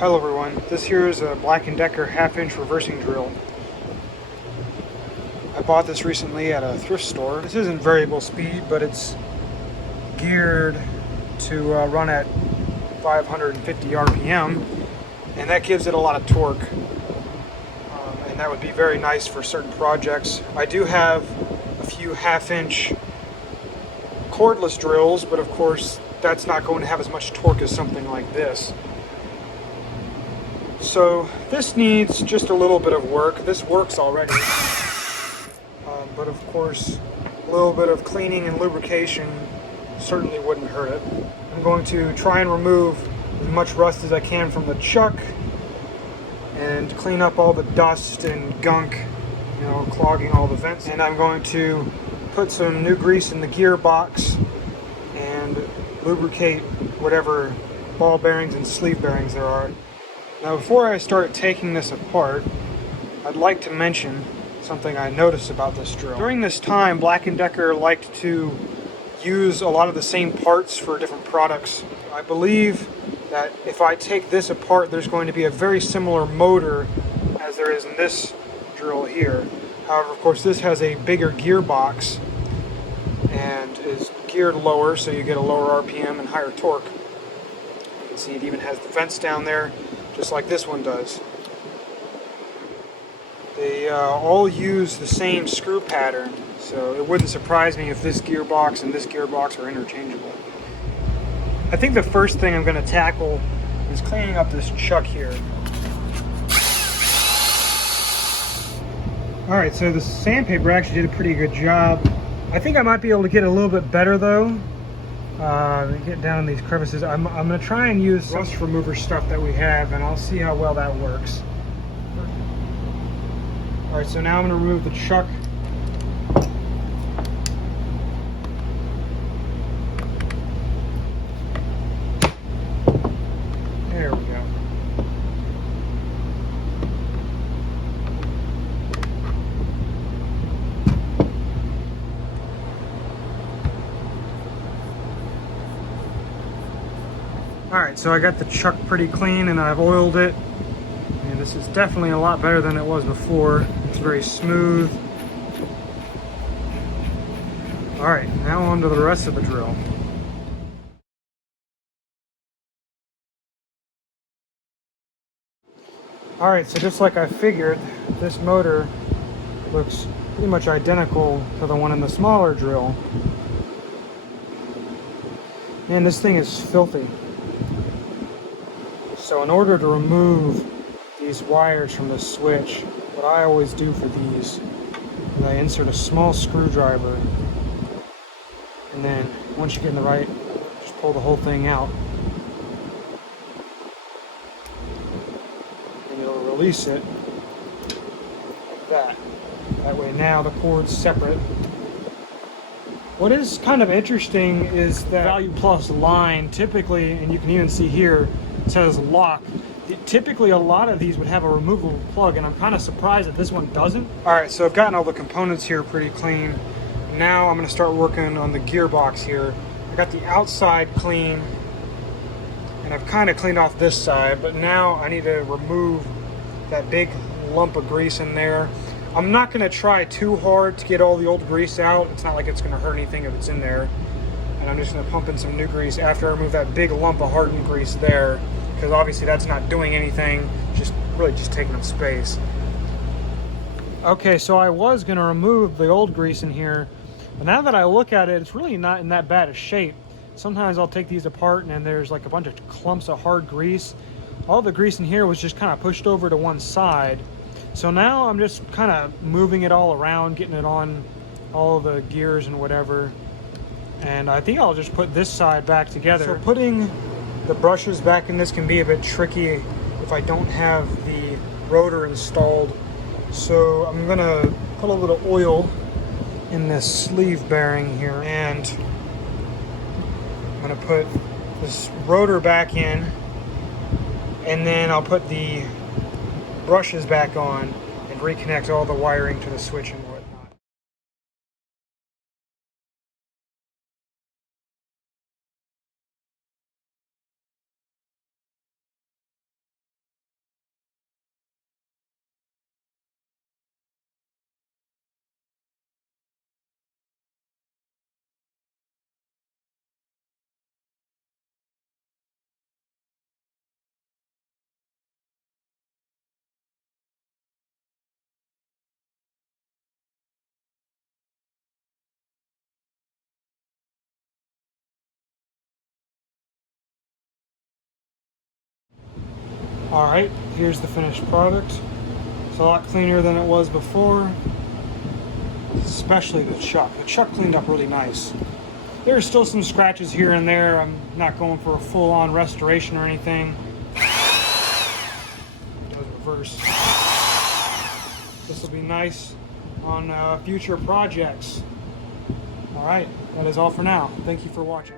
Hello everyone, this here is a Black & Decker half-inch reversing drill. I bought this recently at a thrift store. This isn't variable speed, but it's geared to run at 550 RPM, and that gives it a lot of torque. And that would be very nice for certain projects. I do have a few half-inch cordless drills, but of course that's not going to have as much torque as something like this. So this needs just a little bit of work. This works already, but of course a little bit of cleaning and lubrication certainly wouldn't hurt it. I'm going to try and remove as much rust as I can from the chuck and clean up all the dust and gunk, clogging all the vents. And I'm going to put some new grease in the gearbox and lubricate whatever ball bearings and sleeve bearings there are. Now, before I start taking this apart, I'd like to mention something I noticed about this drill. During this time, Black & Decker liked to use a lot of the same parts for different products. I believe that if I take this apart, there's going to be a very similar motor as there is in this drill here. However, of course, this has a bigger gearbox and is geared lower, so you get a lower RPM and higher torque. You can see it even has the vents down there, just like this one does. They all use the same screw pattern, so it wouldn't surprise me if this gearbox and this gearbox are interchangeable. I think the first thing I'm going to tackle is cleaning up this chuck here. Alright, so the sandpaper actually did a pretty good job. I think I might be able to get a little bit better though. Get down in these crevices. I'm going to try and use rust remover stuff that we have, and I'll see how well that works. Alright, so now I'm going to remove the chuck. There we go. Alright, so I got the chuck pretty clean and I've oiled it. And this is definitely a lot better than it was before. It's very smooth. Alright, now on to the rest of the drill. Alright, so just like I figured, this motor looks pretty much identical to the one in the smaller drill. Man, this thing is filthy. So in order to remove these wires from the switch, what I always do for these is I insert a small screwdriver, and then once you get in the right, just pull the whole thing out. And you'll release it like that. That way now the cord's separate. What is kind of interesting is that Value Plus line typically, and you can even see here, it says lock. Typically a lot of these would have a removable plug, and I'm kind of surprised that this one doesn't. Alright, so I've gotten all the components here pretty clean. Now I'm going to start working on the gearbox here. I got the outside clean, and I've kind of cleaned off this side, but now I need to remove that big lump of grease in there. I'm not going to try too hard to get all the old grease out. It's not like it's going to hurt anything if it's in there. And I'm just going to pump in some new grease after I remove that big lump of hardened grease there, because obviously that's not doing anything, really just taking up space. Okay, so I was going to remove the old grease in here, but now that I look at it, it's really not in that bad a shape. Sometimes I'll take these apart and there's like a bunch of clumps of hard grease. All the grease in here was just kind of pushed over to one side. So now I'm just kind of moving it all around, getting it on all the gears and whatever. And I think I'll just put this side back together. So putting the brushes back in this can be a bit tricky if I don't have the rotor installed. So I'm gonna put a little oil in this sleeve bearing here, and I'm gonna put this rotor back in, and then I'll put the brushes back on and reconnect all the wiring to the switch and whatnot. Alright, here's the finished product. It's a lot cleaner than it was before. Especially the chuck. The chuck cleaned up really nice. There's still some scratches here and there. I'm not going for a full-on restoration or anything. Reverse. This will be nice on future projects. Alright, that is all for now. Thank you for watching.